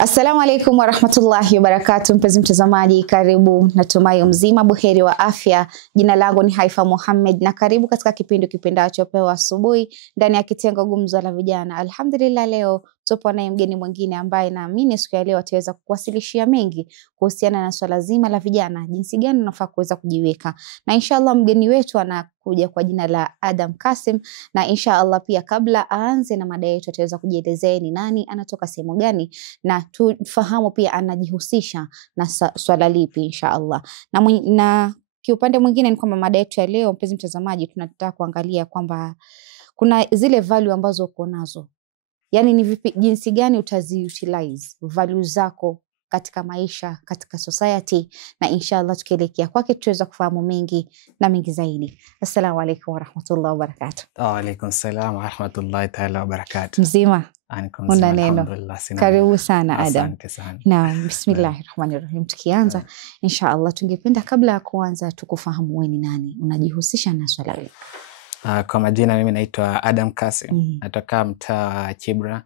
Assalamu alaikum wa rahmatullahi wa barakatuh. Mpenzi mtazamaji, karibu, natumai mzima buheri wa afya. Jina langu ni Haifa Muhammad na karibu katika kipindi kipendacho Pewa Asubuhi ndani ya kitengo Gumzo la Vijana. Alhamdulillah, leo tupo naye mgeni mwingine ambaye naamini siku ya leo ataweza kuwasilishia mengi kuhusiana na swala zima la vijana, jinsi gani unafaa kuweza kujiweka. Na inshallah mgeni wetu anakuja kwa jina la Adam Kasim, na inshallah pia kabla aanze na mada yetu ataweza kujielezea ni nani, anatoka sehemu gani, na tufahamu pia anajihusisha na swala lipi inshallah. Na kiupande mwingine ni kwamba mada yetu ya leo, mpenzi mtazamaji, tunataka kuangalia kwamba kuna zile value ambazo uko nazo. Yani ni vipi, jinsi gani utaziutilize value zako katika maisha, katika society, na inshallah tukielekea kwake tutaweza kufahamu mengi na mengi zaidi. Assalamu alaikum wa rahmatullahi wa barakatuh. Wa alaikum salam wa rahmatullahi ta'ala wa barakatuh. Mzima? Una neno? Karibu sana Adam. Asante sana. Na bismillahirrahmanirrahim. Tukianza inshallah, tungependa kabla ya kuanza tukufahamu wewe ni nani, unajihusisha na swala hili. Kwa majina mimi naitwa Adam Kasim. Natoka mtaa Kibra.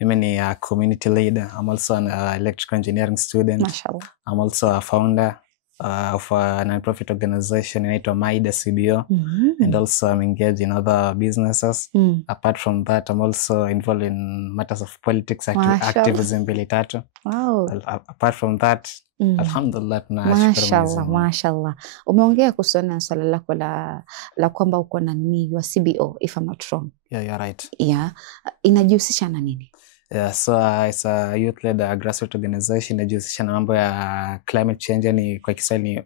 Mimi ni a community leader. I'm also an electrical engineering student. Mashallah. I'm also a founder of a non-profit organization inaitwa Maida CBO. And also I'm engaged in other businesses. Apart from that, I'm also involved in matters of politics, activism mbili tatu. Wow. Apart from that, alhamdulillah tunashukuru. Mashallah. Umeongea kuhusiana na swala lako la kwamba uko na nini wa CBO, if I'm not wrong. Yeah, you're right. Yeah. Inajihusisha na nini? Yeah, so it's a youth-led grassroots organization inajihusisha na mambo ya climate change, ni kwa Kiswahili ni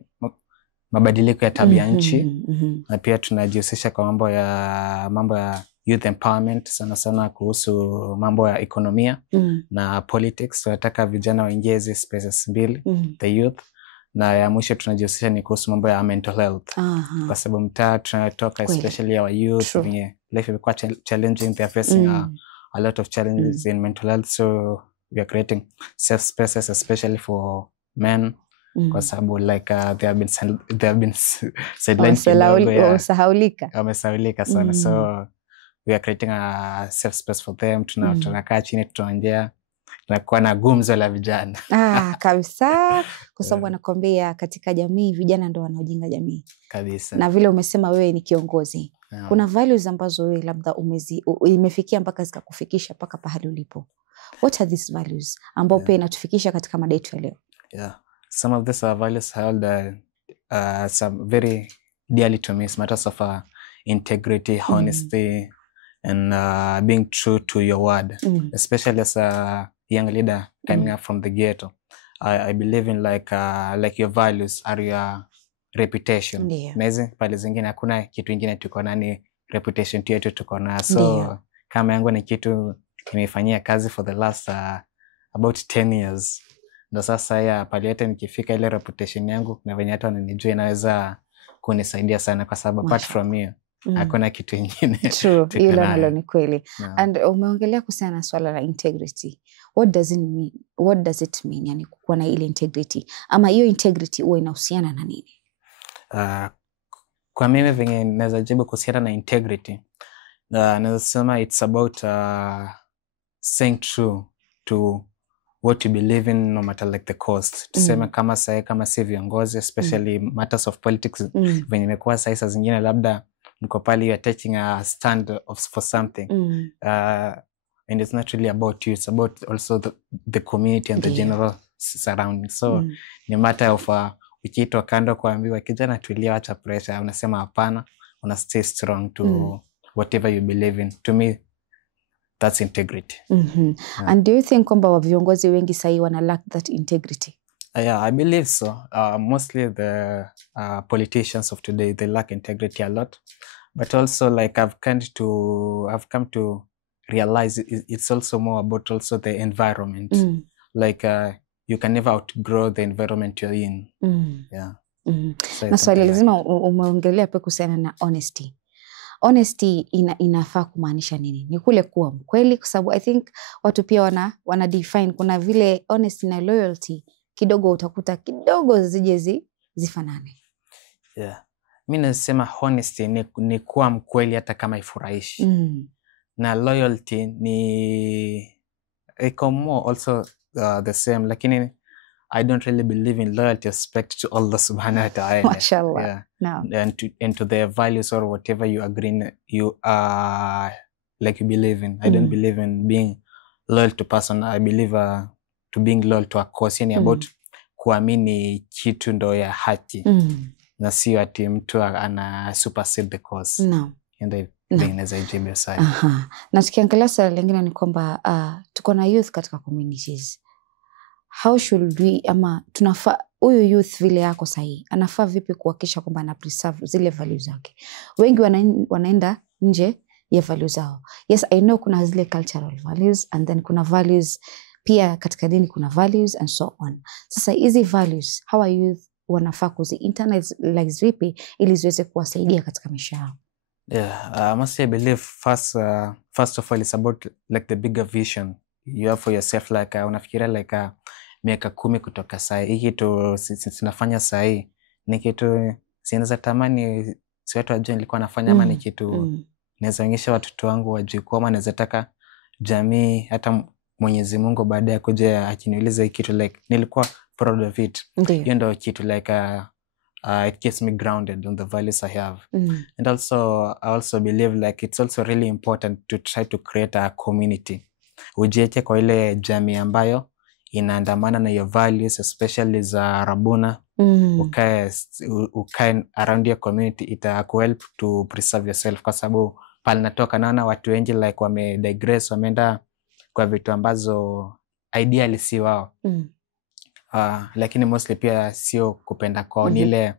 mabadiliko ya tabia nchi. Na pia tunajihusisha kwa mambo ya youth empowerment, sana sana kuhusu mambo ya ekonomia na politics. Tunataka vijana waingie hizi spaces mbili, the youth, na ya mwisho tunajihusisha ni kuhusu mambo ya mental health. Kwa sababu mtaa tunatoka, especially our youth, venye life imekuwa challenging, they are facing a lot of challenges in mental health, so we are creating safe spaces especially for men. Kwa sababu like they have been sidelined, wamesahaulika sana. So we are creating a safe space for them. Tunakaa chini, tunaongea, tunakuwa na gumzo la vijana. Kabisa, kwa sababu anakwambia katika jamii vijana ndio wanaojenga jamii kabisa. Na vile umesema wewe ni kiongozi, kuna values ambazo wewe labda imefikia mpaka zikakufikisha mpaka pahali ulipo. What are these values ambao pia inatufikisha katika mada yetu ya leo? Yeah, some of these values held some very dearly to me. It's matters of integrity, honesty, and being true to your word, especially as a young leader coming up from the ghetto. I believe in like your values are your reputation. Mezi pale zingine hakuna kitu kingine tuko na, ni reputation yetu tuko na. So kama yangu ni kitu nimefanyia kazi for the last about 10 years. Ndo sasa ya pale yote nikifika ile reputation yangu na venye hata wananijua inaweza kunisaidia sana, kwa sababu apart from you hakuna kitu kingine. True, hilo nalo ni kweli. And umeongelea kuhusiana na swala la integrity. What does it mean? Yani kuwa na ile integrity, ama hiyo integrity huwa inahusiana na nini? Kwa mimi venye naweza jibu kuhusiana na integrity, naweza sema it's about saying true to what you believe in, no matter like the cost. Tuseme kama sahi, kama si viongozi, especially matters of politics, venye imekuwa sahi saa zingine labda mko pale, you are taking a stand for something, and it's not really about you, it's about also the community and the general surroundings. So ni matter of ukiitwa kando kuambiwa kijana tulia, acha pressure, unasema hapana, una stay strong to whatever you believe in. To me, that's integrity. And do you think kwamba viongozi wengi sahi wana lack that integrity? Yeah, I believe so. Mostly the politicians of today, they lack integrity a lot. But also, like I've come to realize it's also more about also the environment. Like you can never outgrow the environment you're in. Yeah. So na swali lazima umeongelea pia kuhusiana na honesty. Honesty inafaa kumaanisha nini? Ni kule kuwa mkweli, kwa sababu I think watu pia wana define, kuna vile honesty na loyalty kidogo utakuta kidogo zifanane. Yeah. Mimi nasema honesty ni kuwa mkweli hata kama ifurahishi. Na loyalty ni iko more also the same, lakini I don't really believe in loyalty respect to Allah subhanahu wa ta'ala. Mashallah. Yeah. No. And to their values or whatever you agree you like you believe in. I don't believe in being loyal to person. I believe to being loyal to a cause, yani about kuamini kitu ndo ya haki. Na sio ati mtu ana supersede the cause. No. And inaweza ijibu side. Na tukiangalia swala lingine ni kwamba tuko na youth katika communities. How should we, ama tunafaa huyu youth vile yako sahi anafaa vipi kuhakikisha kwamba ana preserve zile values zake? Wengi wanaenda nje ya values zao. Yes, I know kuna zile cultural values and then kuna values pia katika dini, kuna values and so on. Sasa hizi values how are youth wanafaa kuzi internalize vipi ili ziweze kuwasaidia katika maisha yao? Yeah, mostly I believe first of all it's about like the bigger vision you have for yourself, like unafikiria like miaka 10 kutoka saa hii kitu sinafanya saa hii ni kitu sinaweza tamani si watu wajue nilikuwa nafanya ama ni kitu naweza onyesha watoto wangu wajue, ama naweza taka jamii hata Mwenyezi Mungu baada ya kuja akiniuliza hii kitu like nilikuwa proud of it. Hiyo ndio kitu like it keeps me grounded on the values I have. And also I also believe like it's also really important to try to create a community. Ujieke kwa ile jamii ambayo inaandamana na your values, especially za Rabuna. Ukae around your community, itakuhelp to preserve yourself, kwa sababu pale natoka naona watu wengi like wame digress, wameenda kwa vitu ambazo ideally si wao. Lakini mostly pia sio kupenda kwao, ni ile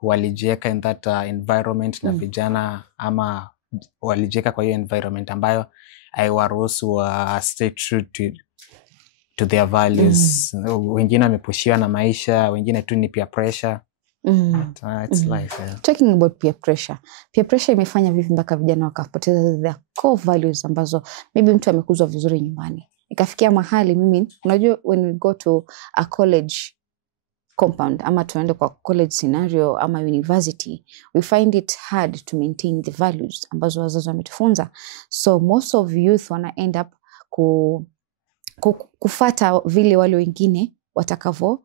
walijieka in that environment na vijana, ama walijieka kwa hiyo environment ambayo haiwaruhusu stay true to their values. Wengine wamepushiwa na maisha, wengine tu ni peer pressure. But, it's life. Yeah. Talking about peer pressure. Peer pressure imefanya vipi mpaka vijana wakapoteza their core values ambazo maybe mtu amekuzwa vizuri nyumbani. Ikafikia mahali mimi, unajua when we go to a college compound ama tuende kwa college scenario ama university, we find it hard to maintain the values ambazo wazazi wametufunza. So most of youth wana end up kufata vile wale wengine watakavyo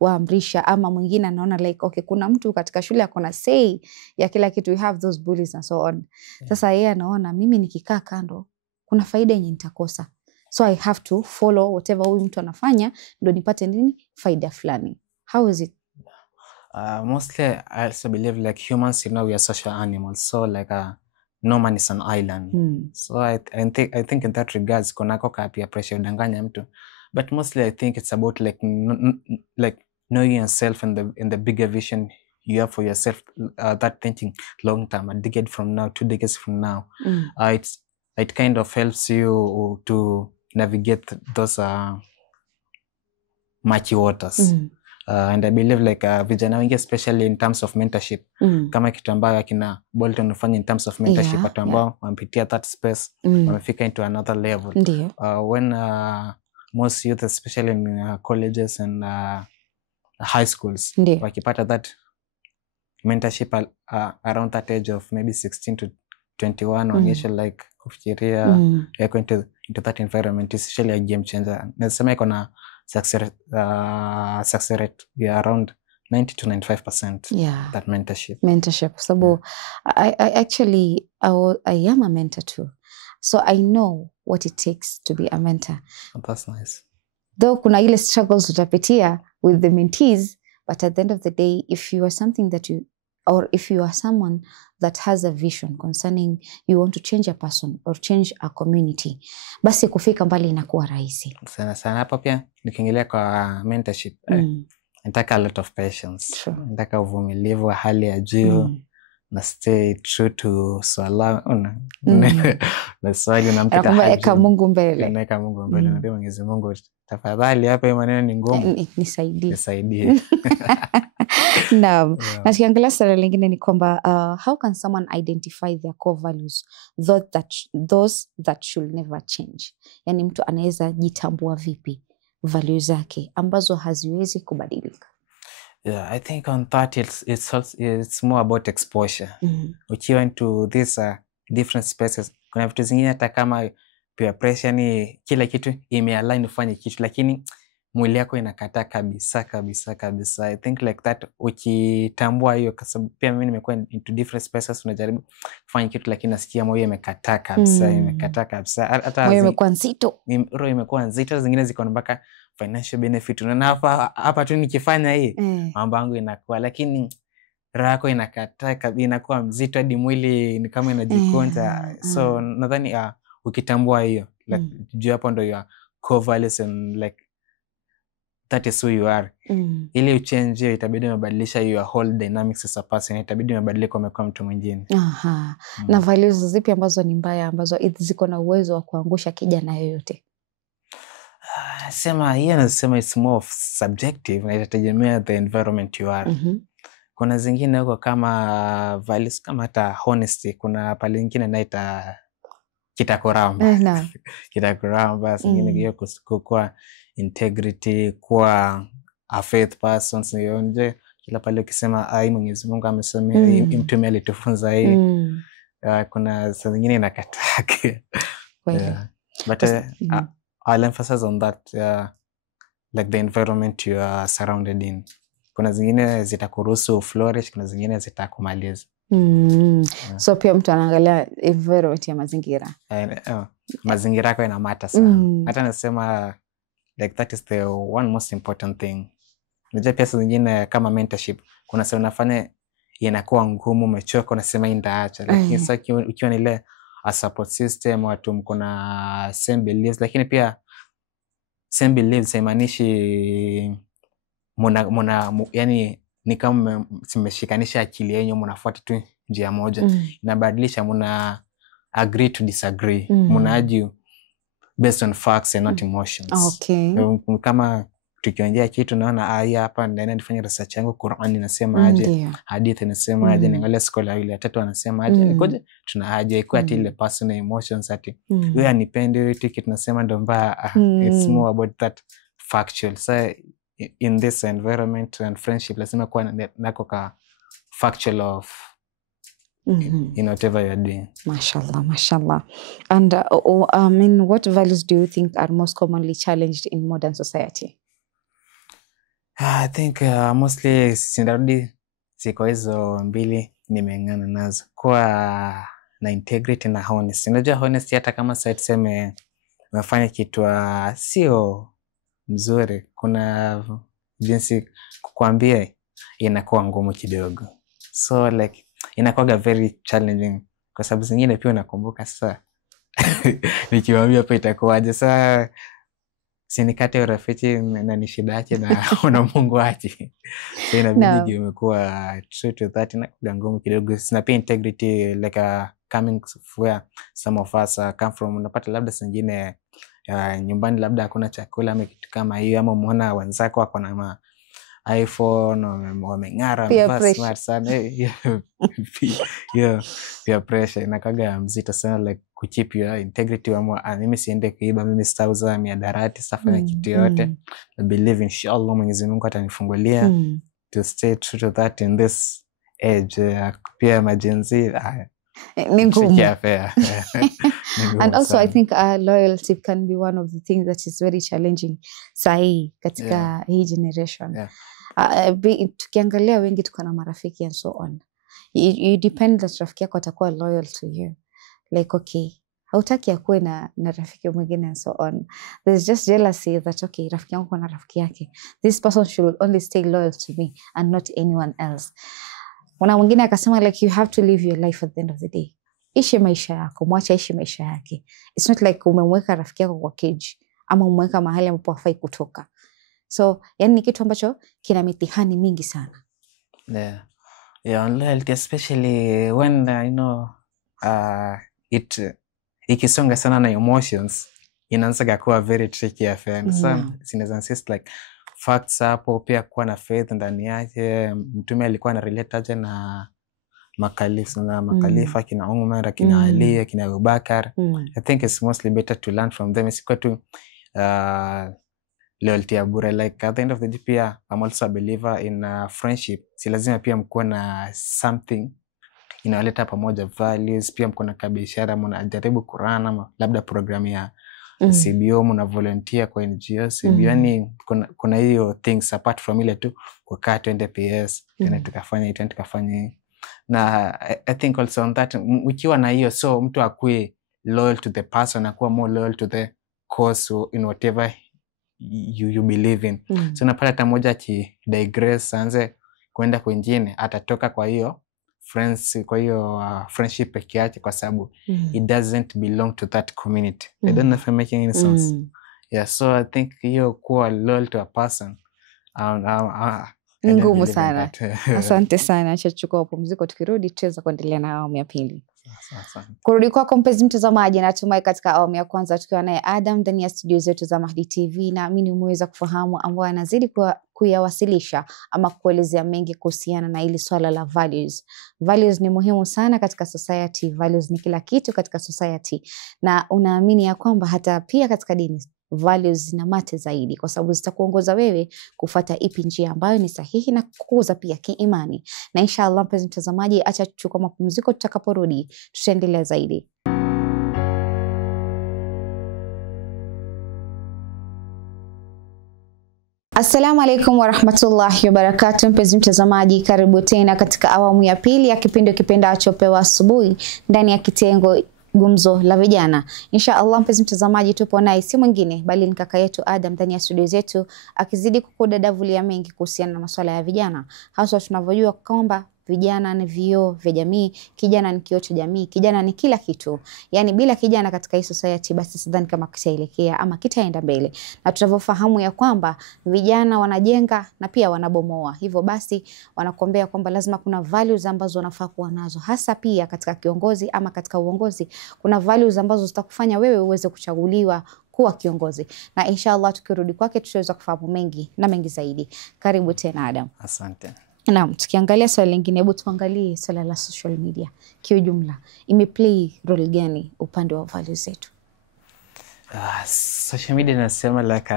waamrisha, ama mwingine anaona like okay, kuna mtu katika shule akona say ya kila kitu, we have those bullies and so on. Sasa yeye anaona mimi nikikaa kando kuna faida yenye nitakosa, so I have to follow whatever huyu mtu anafanya ndio nipate nini faida fulani. How is it? Mostly I also believe like humans, we are social animals, so like no man is an island. So I think in that regards kunako ka peer pressure udanganya mtu, but mostly I think it's about like knowing yourself in the bigger vision you have for yourself, that thinking long term, a decade from now, 2 decades from now. It kind of helps you to navigate those murky waters. And I believe like vijana wengi especially in terms of mentorship, kama kitu ambayo akina Bolton ufanya in terms of mentorship, watu ambao wamepitia that space, wamefika into another level. When most youth especially in colleges and high schools wakipata that mentorship around that age of maybe 16 to 21, waonyesha like kufikiria yako into that environment, especially a game changer. Nasema iko na success rate around 90 to 95%. That mentorship. So I am a mentor too, so I know what it takes to be a mentor. That's nice. Though kuna ile struggles utapitia with the mentees, but at the end of the day, if you are something that if you are someone that has a vision concerning you want to change a person or change a community, basi kufika mbali inakuwa rahisi. Sana hapo pia nikiingilia kwa mentorship, nataka a lot of patience. Nataka uvumilivu wa hali ya juu, na stay true to swala. Na swali unampita haja. Eka Mungu mbele. Na Mwenyezi Mungu, tafadhali hapa hii maneno ni ngumu. Nisaidie. Naam. Na tukiangalia swala lingine ni kwamba how can someone identify their core values, those that should never change? Yani mtu anaweza jitambua vipi values zake ambazo haziwezi kubadilika? Yeah, I think on that it's more about exposure. Ukiwa into these different spaces, kuna vitu zingine hata kama peer pressure ni kila kitu imealign ufanye kitu, lakini mwili yako inakataa kabisa. I think like that, ukitambua hiyo, kwa sababu pia mimi nimekuwa into different spaces, unajaribu kufanya kitu lakini nasikia moyo imekataa kabisa. Hata moyo imekuwa nzito, roho imekuwa nzito, zingine ziko mpaka financial benefit. Unaona hapa tu nikifanya hii mambo yangu inakuwa, lakini roho yako inakataa, inakuwa mzito hadi mwili ni kama inajikunja. So nadhani ukitambua hiyo, like juu hapo ndo your core values and like that is who you are. Ili uchange hiyo, itabidi umebadilisha your whole dynamics as a person, itabidi umebadilika umekuwa mtu mwingine. Na values zipi ambazo ni mbaya, ambazo ziko na uwezo wa kuangusha kijana yoyote? Nasema it's more of subjective, na itategemea the environment you are. Kuna zingine huko kama values kama hata honesty, kuna pale nyingine naita kitakuramba. Kitakuramba, zingine hiyo kuwa integrity, kuwa a faith person. Nje kila pale ukisema Mwenyezi Mungu amesema, mtume alitufunza hii, kuna saa zingine inakataa. But I'll emphasize on that, like the environment you are surrounded in. Kuna zingine zitakuruhusu flourish, kuna zingine zitakumaliza. So pia mtu anaangalia environment ya mazingira. Mazingira yako ina matter sana. Hata nasema like that is the one most important thing. Unajua pia zingine kama mentorship, kuna sasa unafanya inakuwa ngumu, umechoka, unasema indaacha, lakini sasa ukiwa ni ile a support system, watu mko na same beliefs, lakini pia same beliefs haimaanishi yani ni kama mmeshikanisha akili yenu mnafuata tu njia moja. Inabadilisha, mna agree to disagree, mna argue based on facts and not emotions. Kama tukiongea kitu naona hapa ndio nifanye research yangu, Qur'an inasema aje, hadithi inasema aje, niangalia scholar ile tatu anasema aje, nikoje tunahaje iko ati ile personal emotions ati wewe anipende wewe ticket tunasema ndo mbaya. It's more about that factual. So in this environment and friendship lazima kuwa nako ka factual of in whatever you're doing. Mashallah. And I mean, what values do you think are most commonly challenged in modern society? I think mostly sindarudi ziko hizo mbili nimeng'ana nazo, kwa na integrity na honesty. Unajua honesty, hata kama sasa tuseme umefanya kitu sio mzuri, kuna jinsi kukwambia inakuwa ngumu kidogo. So like inakuwa very challenging, kwa sababu zingine pia unakumbuka sasa nikiwaambia hapa itakuwaje, sasa sinikate urafiki na ni shida yake na una Mungu wake. So inabidi umekuwa true to that, na ngumu kidogo. Na pia integrity, like coming where some of us come from, unapata labda zingine nyumbani labda hakuna chakula ama kitu kama hiyo, ama umeona wenzako wako na iPhone wameng'ara smart sana. Peer pressure inakaga mzito sana, like kukeep your integrity. Mimi siende kuiba, mimi sitauza miadarati, sitafanya kitu yote. I believe inshallah Mwenyezi Mungu atanifungulia to stay true to that in this age. Pia emergency ni ngumu. And also I think loyalty can be one of the things that is very challenging sahi katika hii generation. Tukiangalia wengi tuko na marafiki and so on. You depend that rafiki yako atakuwa loyal to you. Like okay, hautaki akuwe na rafiki mwingine and so on. There's just jealousy that okay, rafiki yangu na rafiki yake, this person should only stay loyal to me and not anyone else. Kuna mwingine akasema like you have to live your life at the end of the day. Ishi maisha yako, mwacha ishi maisha yake. It's not like umemweka rafiki yako kwa cage ama umemweka mahali ambapo hafai kutoka. So yani ni kitu ambacho kina mitihani mingi sana. On loyalty, especially when ikisonga sana na emotions, inaanza kuwa very tricky affair. So sinaweza insist like facts hapo, pia kuwa na faith ndani yake. Mtume alikuwa na relate aje na makalifa kina Umar, kina Ali, kina Abubakar. I think it's mostly better to learn from them. Isikuwa tu loyalty ya bure. Like at the end of the day, pia I'm also a believer in friendship. Si lazima pia mkuwa na something inawaleta pamoja, values. Pia mkuwa na kabiashara, mnajaribu Qur'an ama labda programu ya CBO mna volunteer kwa NGO CBO yani kuna hiyo things apart from ile tu kukaa twende PS tena tukafanya na I think also on that ukiwa na hiyo so mtu akue loyal to the person akuwa more loyal to the cause in whatever you believe in. So napata hata moja ki digress anze kwenda kwingine atatoka kwa hiyo friendship peke yake kwa sababu it doesn't belong to that community. I don't know if I'm making any sense. Yeah, so I think hiyo kuwa loyal to a person ni ngumu sana. Asante sana. Acha tuchukue pumziko, tukirudi tuweza kuendelea na awamu ya pili. Kurudi kwako mpenzi mtazamaji, natumai katika awamu ya kwanza tukiwa naye Adam ndani ya studio zetu za Mahdi TV, naamini umeweza kufahamu ambao anazidi kuyawasilisha ama kuelezea mengi kuhusiana na hili swala la values. Values ni muhimu sana katika society, values ni kila kitu katika society, na unaamini ya kwamba hata pia katika dini values zina mate zaidi kwa sababu zitakuongoza wewe kufuata ipi njia ambayo ni sahihi na kukuza pia kiimani. Na inshallah mpenzi mtazamaji, acha tuchukue mapumziko, tutakaporudi tutaendelea zaidi. Assalamu alaikum warahmatullahi wabarakatuh. Mpenzi mtazamaji, karibu tena katika awamu ya pili ya kipindi kipendacho Pewa Asubuhi ndani ya kitengo Gumzo la Vijana. Inshallah mpenzi mtazamaji, tupo naye si mwingine bali ni kaka yetu Adam ndani ya studio zetu, akizidi kukudadavulia mengi kuhusiana na masuala ya vijana, hasa tunavyojua kwamba vijana ni vioo vya jamii, kijana ni kioo cha jamii, kijana ni kila kitu. Yani bila kijana katika hii society basi sidhani kama kitaelekea ama kitaenda mbele. Na tunavyofahamu ya kwamba vijana wanajenga na pia wanabomoa. Hivyo basi wanakuambia kwamba lazima kuna values ambazo wanafaa kuwa nazo, hasa pia katika kiongozi ama katika uongozi. Kuna values ambazo zitakufanya wewe uweze kuchaguliwa kuwa kiongozi. Na inshallah tukirudi kwake tutaweza kufahamu mengi na mengi zaidi. Karibu tena Adam. Asante. Naam, tukiangalia swali lingine, hebu tuangalie swala la social media kiujumla. Imeplay role gani upande wa values zetu? Social media nasema like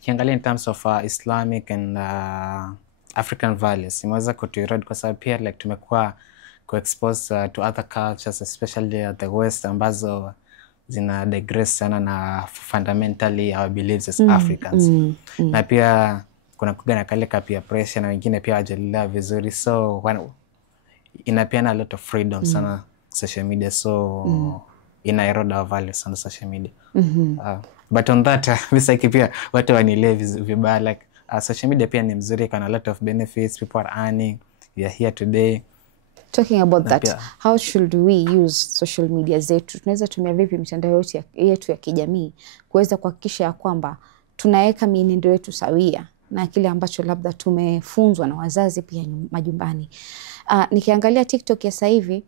kiangalia in terms of Islamic and African values imeweza kutuirod kwa sababu pia like tumekuwa exposed to other cultures especially the West ambazo zina digress sana na fundamentally our beliefs as Africans. Na pia kuna kugana kale kapia pressure na wengine pia wajalila vizuri, so inapeana a lot of freedom sana social media, so ina erode our values on social media. But on that visaki pia watu wanile vibaya like social media pia ni mzuri, kana a lot of benefits, people are earning, we are here today. Talking about that, how should we use social media zetu? Tunaweza tumia vipi mitandao yetu ya kijamii kuweza kuhakikisha ya kwamba tunaweka mienendo yetu sawia na kile ambacho labda tumefunzwa na wazazi pia majumbani. Nikiangalia TikTok ya sasa hivi,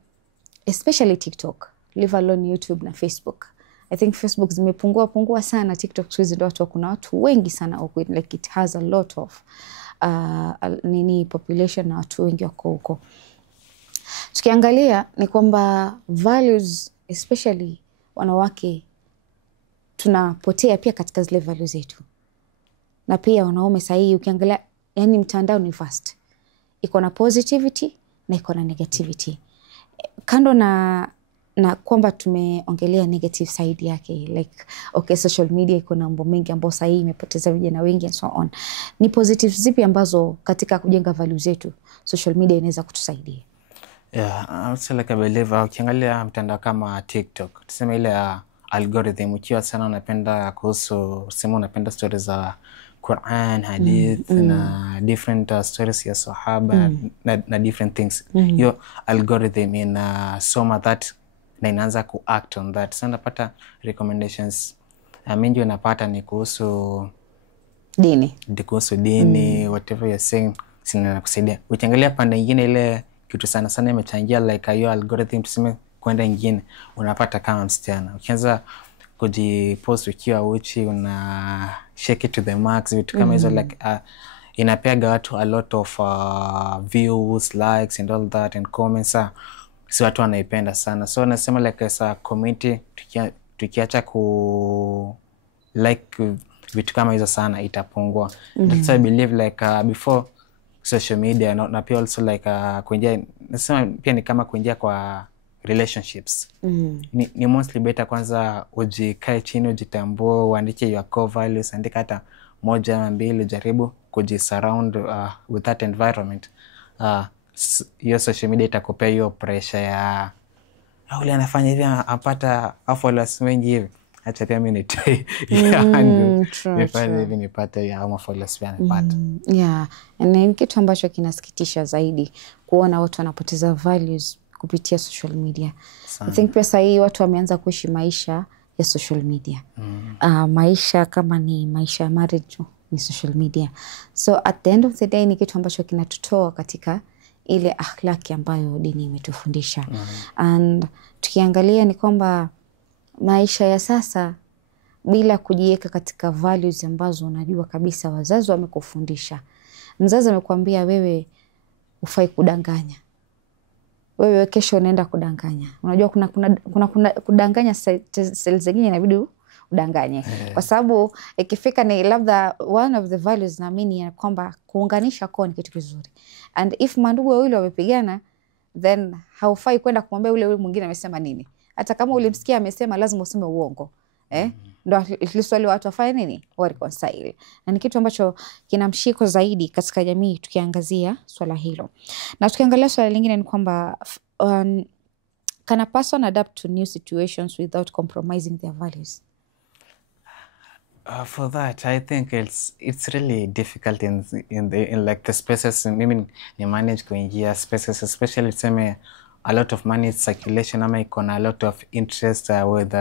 especially TikTok, leave alone YouTube na Facebook. I think Facebook zimepungua sana. TikTok siwezi ndo kuna watu wengi sana huko, like it has a lot of population na watu wengi wako huko. Tukiangalia ni kwamba values, especially wanawake, tunapotea pia katika zile values zetu. Na pia wanaume sahihi ukiangalia, yani mtandao ni vast. Iko na positivity na iko na negativity. Kando na kwamba tumeongelea negative side yake, like okay, social media iko na mambo mengi ambayo sahihi imepoteza vijana wengi and so on. Ni positive zipi ambazo katika kujenga values zetu social media inaweza kutusaidia? Yeah, I would say like I believe ukiangalia mtandao kama TikTok, tuseme ile algorithm ukiwa sana unapenda kuhusu, tuseme unapenda stories za Quran, hadith na different stories ya sahaba na different things. Your algorithm inasoma that na inaanza kuact on that. So napata recommendations mingi unapata ni kuhusu dini, whatever you're saying sinakusaidia. Ukiangalia pande nyingine ile kitu sana imechangia like your algorithm tuseme kwenda nyingine, unapata kama msichana ukianza kujipost ukiwa uchi, una shake it to the max, vitu kama hizo like inapeaga watu a lot of views, likes and all that and comments. Si watu wanaipenda sana, so nasema like as a community tukiacha ku like vitu kama hizo sana itapungua. That's why I believe like before social media na pia also like kuingia, nasema pia ni kama kuingia kwa relationships. Ni mostly better kwanza ujikae chini, ujitambue, uandike your core values, andika hata 1 ama 2, jaribu kujisurround with that environment. Hiyo social media itakupea hiyo pressure ya ule anafanya hivi apata followers wengi hivi, acha pia mimi nitoe yangu nifanye hivi nipate ya followers pia nipate. Yeah, na kitu ambacho kinasikitisha zaidi kuona watu wanapoteza values kupitia social media. I think pia sahii watu wameanza kuishi maisha ya social media. Maisha kama ni maisha ya marriage ni social media. So at the end of the day ni kitu ambacho kinatutoa katika ile akhlaki ambayo dini imetufundisha. And tukiangalia ni kwamba maisha ya sasa bila kujiweka katika values ambazo unajua kabisa wazazi wamekufundisha. Mzazi amekwambia wewe ufai kudanganya. Wewe kesho unaenda kudanganya. Unajua kuna kudanganya seli zingine inabidi udanganye. Kwa sababu ikifika ni labda one of the values naamini ya kwamba kuunganisha koo ni kitu kizuri. And if mandugu wawili wamepigana, then haufai kwenda kumwambia ule mwingine amesema nini. Hata kama ulimsikia amesema lazima useme uongo. Ndio at least wale watu wafanye nini? Wa reconcile. Na ni kitu ambacho kina mshiko zaidi katika jamii tukiangazia swala hilo. Na tukiangalia swala lingine ni kwamba can a person adapt to new situations without compromising their values? For that, I think it's really difficult in like the spaces. I mean, you manage kuingia spaces, especially tuseme a lot of money circulation ama iko na a lot of interest with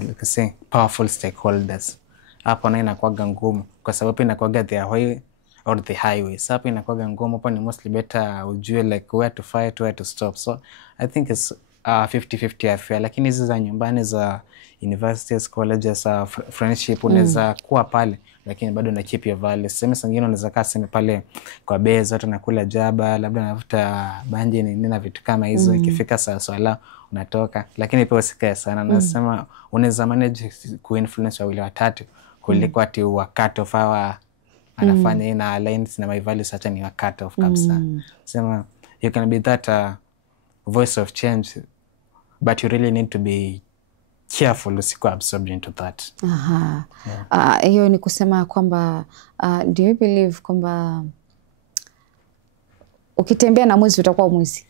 like say powerful stakeholders. Hapo na inakuwaga ngumu kwa sababu inakuwaga the way or the highway. Hapo inakuwaga ngumu, hapo ni mostly better ujue like where to fight, where to stop. So I think it's 50-50 affair. Lakini hizi za nyumbani za universities, colleges, friendship unaweza kuwa pale lakini bado na keep your values. Sema sangine unaweza kaa sema pale kwa base watu nakula jaba, labda navuta bangi nini na vitu kama hizo. Ikifika saa swala unatoka, lakini pia usikae sana. Nasema unaweza manage kuinfluence wawili watatu kuliko ati wakati of our anafanya ina aligns na my values, acha ni wakati of kabisa. Sema you can be that voice of change, but you really need to be careful usikuwa absorbed into that. Hiyo ni kusema kwamba do you believe kwamba ukitembea na mwizi utakuwa mwizi?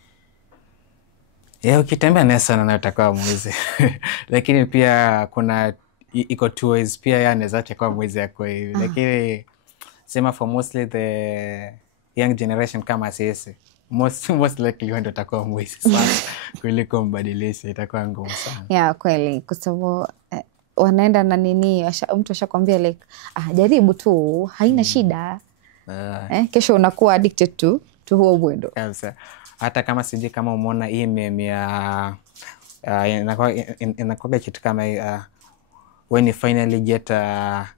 Ukitembea na sana na utakuwa mwizi. Lakini pia kuna iko two ways, pia yeye anaweza acha kuwa mwizi yako hivi. Lakini sema for mostly the young generation kama sisi, most likely ndio utakuwa mwizi sana kuliko mbadilisha, itakuwa ngumu sana. Kweli, kwa sababu wanaenda na nini, mtu ashakwambia like jaribu tu, haina shida. Kesho unakuwa addicted to huo mwendo. Hata kama siji kama umeona hii meme ya inakuwa kitu kama when you finally get a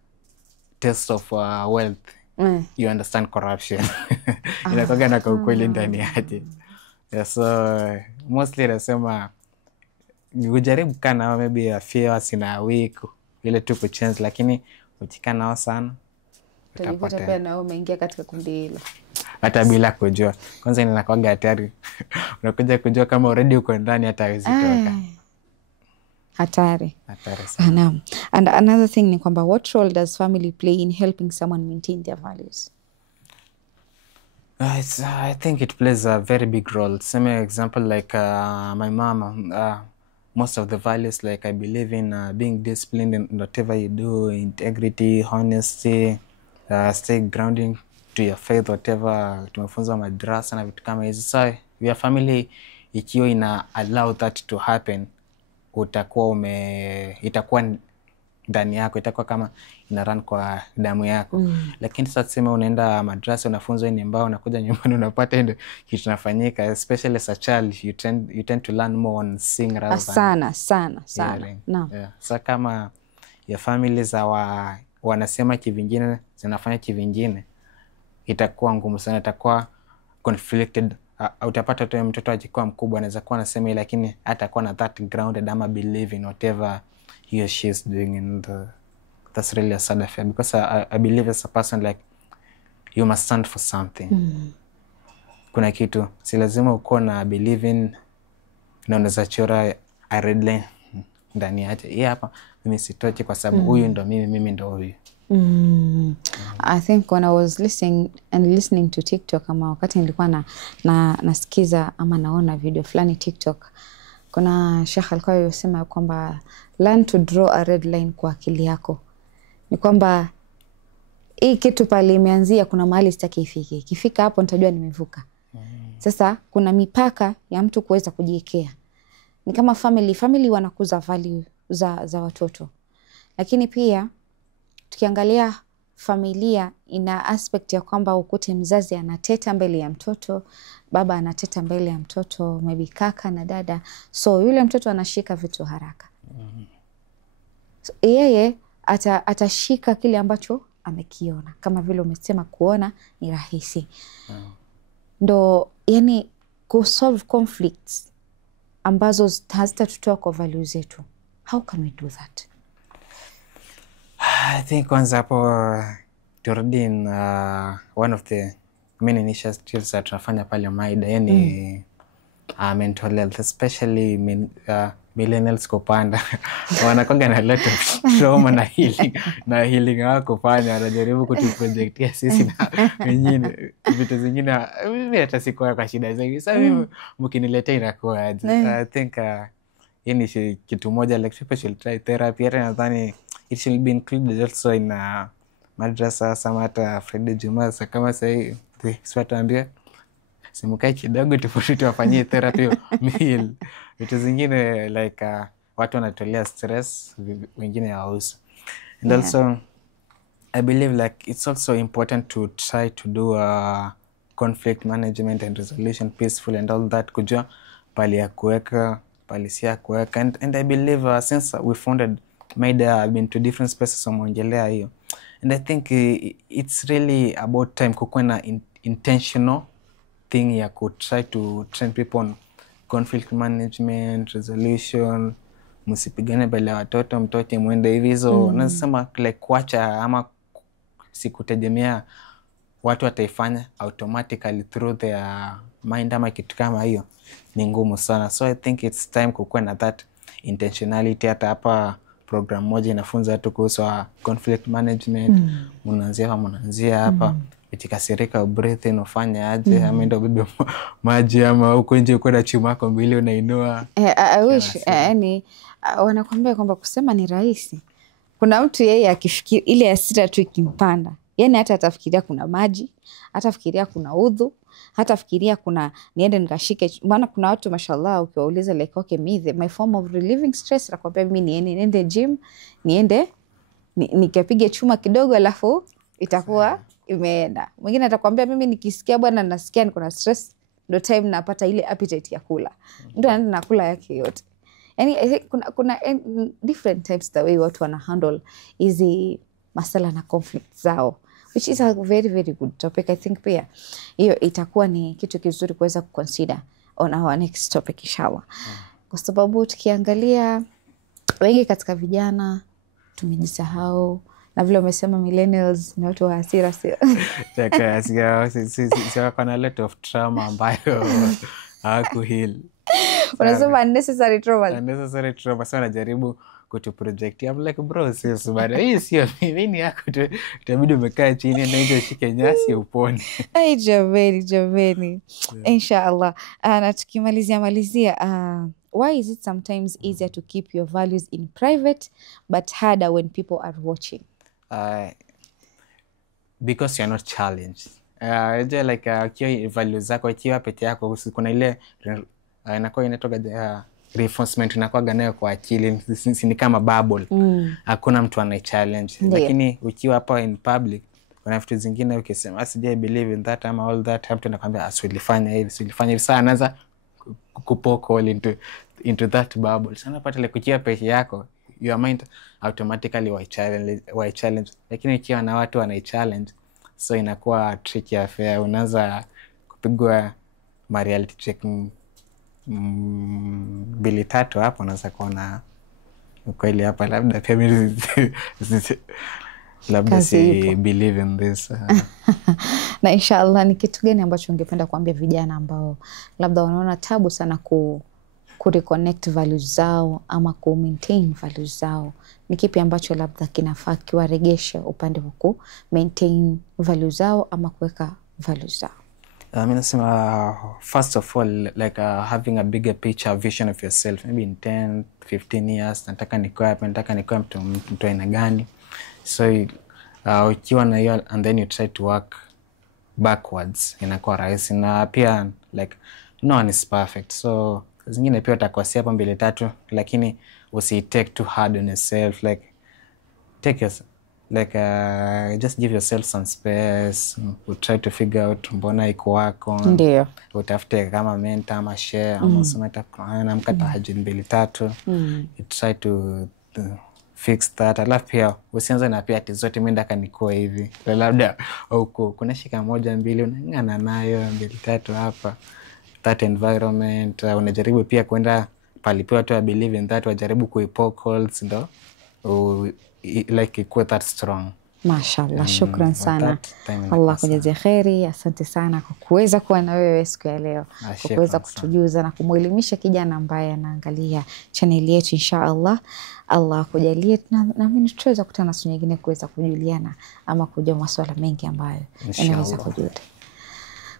taste of wealth, you understand corruption. Inakuwa na ukweli ndani yake. So mostly nasema ujaribu kana maybe a few sina week ile tu kuchange, lakini ukikana nao sana utapata pia nao umeingia katika kundi hilo hata bila kujua. Kwanza inakuwa hatari. Unakuja kujua kama already uko ndani hata hawezi toka. Hatari sana. And another thing ni kwamba what role does family play in helping someone maintain their values? I think it plays a very big role. Same example like my mom, most of the values like I believe in being disciplined in whatever you do, integrity, honesty, stay grounding to your faith, whatever tumefunza madrasa na vitu kama hizo. So your family ikiwa ina allow that to happen, itakuwa ndani yako, itakuwa kama ina run kwa damu yako. Lakini sasa tuseme unaenda madrasa unafunzwa ni ambao unakuja nyumbani unapata ndio kitu kinafanyika, especially as a child you tend to learn more on seeing rather than sana. Sasa kama ya family za wanasema kivingine zinafanya kivingine, itakuwa ngumu sana, itakuwa conflicted. Utapata tu mtoto akikuwa mkubwa anaweza kuwa anasema lakini hatakuwa na that grounded ama believe in whatever he or she is doing, and that's really a sad affair, because I believe as a person like you must stand for something. Kuna kitu si lazima uko na believe in na unaweza chora a red line ndani yake. Hii hapa mimi sitoki kwa sababu huyu ndo mimi ndo huyu. I think when I was listening to TikTok, ama wakati nilikuwa nasikiza ama naona video fulani TikTok, kuna Sheikh alikuwa yosema kwamba learn to draw a red line kwa akili yako. Ni kwamba hii kitu pale imeanzia, kuna mahali sitaki ifike. Ikifika hapo nitajua nimevuka. Sasa kuna mipaka ya mtu kuweza kujiwekea. Ni kama family wanakuza value za watoto. Lakini pia tukiangalia familia ina aspect ya kwamba ukute mzazi anateta mbele ya mtoto, baba anateta mbele ya mtoto, maybe kaka na dada. So yule mtoto anashika vitu haraka. So, yeye atashika kile ambacho amekiona. Kama vile umesema kuona ni rahisi. Ndo yani kusolve conflicts ambazo hazitatutoa kwa values zetu. How can we do that? I think kwanza hapo turudi in one of the main initiatives that tunafanya pale Maida, yani mental health, especially millennials kupanda. Wanakonga na lot of trauma na healing wako kufanya, wanajaribu kutuprojectia sisi na wengine vitu zingine mimi hata sikuwa kwa shida zaidi. Sasa mimi mkiniletea inakuwa aje. I think yani kitu moja like people should try therapy. Hata nadhani it should be included also in madrasa samata Friday Jumaa. Kama sasa swatambia simukai kidogo tufuti wafanyie therapy meal. Vitu zingine like watu wanatolea stress, wengine hawausu. And also I believe like it's also important to try to do conflict management and resolution peaceful and all that, kujua pali ya kuweka, pali si ya kuweka. And I believe since we founded Maida, I've been to different spaces wamongelea hiyo. And I think it's really about time kukuwa na intentional thing ya try to train people on conflict management, resolution. Msipigane mbele ya watoto, mtoke mwende hivi. So nasema like kuacha ama sikutegemea watu wataifanya automatically through their mind ama kitu kama hiyo ni ngumu sana. So I think it's time kukuwa na that intentionality. Hata hapa program moja inafunza watu kuhusu conflict management. Mnaanzia hapa ukikasirika breathe in, ufanye aje, ama ndio bebe maji, ama huko nje uko na chumako mbili unainua. I wish yani wanakuambia kwamba kusema ni rahisi. Kuna mtu yeye akifikiri ile hasira tu ikimpanda, yani hata atafikiria kuna maji, hata fikiria kuna udhu, hata fikiria kuna niende nikashike. Maana kuna watu mashallah ukiwauliza like okay, my form of relieving stress, nakwambia mimi niende gym, niende nikapige chuma kidogo alafu itakuwa imeenda. Mwingine atakwambia mimi nikisikia bwana nasikia niko na stress, ndio time napata ile appetite ya kula. Ndio anaenda nakula yake yote. Yani I think kuna different types the way watu wana handle hizi masala na conflict zao, which is a very very good topic. I think pia hiyo itakuwa ni kitu kizuri kuweza kuconsider on our next topic inshallah. Kwa sababu tukiangalia wengi katika vijana tumejisahau, na vile umesema millennials ni watu wa hasira sio. Sio kuna lot of trauma ambayo hakuheal. Unasema unnecessary trauma. Unnecessary trauma. So najaribu kutuproject. I'm like bro, sis, bado hii sio mimi yako, itabidi umekaa chini na nje ushike nyasi upone. Ai jameni. Inshallah. Na tukimalizia why is it sometimes easier to keep your values in private but harder when people are watching? Because you're not challenged. Like kiyo values zako ikiwa peke yako, kuna ile inakuwa inatoka reinforcement inakuwa nayo kwa akili, ni kama bubble. Hakuna mtu ana challenge. Lakini ukiwa hapa in public, kuna vitu zingine ukisema I believe in that ama all that, mtu anakuambia asilifanya hivi sana, anaanza kupoke all into that bubble. Sana pata like ukiwa peke yako, your mind automatically why challenge. Lakini ukiwa na watu wana challenge, so inakuwa tricky affair. Unaanza kupigwa reality check 2-3 hapo, unaweza kuona ukweli hapa labda pia labda si believe in this. Na inshallah ni kitu gani ambacho ungependa kuambia vijana ambao labda wanaona tabu sana kureconnect values zao ama ku-maintain values zao, ni kipi ambacho labda kinafaa kiwaregeshe upande wa ku-maintain values zao ama kuweka values zao? Mimi nasema first of all like having a bigger picture vision of yourself, maybe in 10 15 years nataka nikuwe hapa, nataka nikuwe mtu aina gani. So ukiwa na hiyo and then you try to work backwards, inakuwa rahisi. Na pia like no one is perfect, so zingine pia utakosea hapo mbili tatu, lakini usi take too hard on yourself. Like take yourself like just give yourself some space. You try to figure out mbona iko wako, Ndio utafute kama mentor ama share ama usome Qur'an ama tahajjud mbili tatu. You try to fix that. Alafu pia usianze na pia ati zote mimi ndaka nikoe hivi, labda huko kuna shika moja mbili unang'ana nayo mbili tatu hapa. That environment unajaribu pia kwenda palipo watu believe in that, wajaribu kuipoke holes ndo like ikuwe that strong. Mashallah, shukran sana. Allah kujazie kheri. Asante sana kwa kuweza kuwa na wewe siku ya leo, kwa kuweza kutujuza na kumuelimisha kijana ambaye anaangalia channel yetu. Inshallah Allah kujalie na mimi tutaweza kukutana siku nyingine kuweza kujuliana ama kujua masuala mengi ambayo yanaweza kujuta.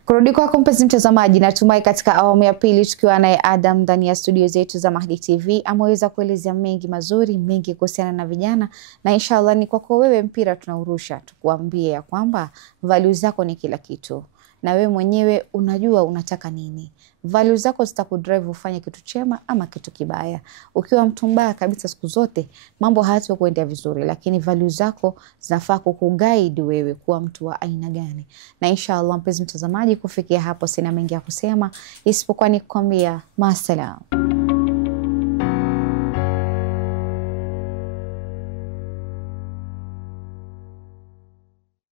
Kurudi kwako mpenzi mtazamaji, natumai katika awamu ya pili tukiwa naye Adam ndani ya studio zetu za Mahdi TV ameweza kuelezea mengi mazuri, mengi kuhusiana na vijana, na inshallah ni kwako wewe mpira tunaurusha tukuambie ya kwamba values zako ni kila kitu, na wewe mwenyewe unajua unataka nini. Values zako zitakudrive ufanye kitu chema ama kitu kibaya. Ukiwa mtu mbaya kabisa siku zote mambo hayatakwenda vizuri, lakini values zako zinafaa kukuguide wewe kuwa mtu wa aina gani. Na inshallah mpenzi mtazamaji, kufikia hapo sina mengi ya kusema isipokuwa ni kukwambia maasalam.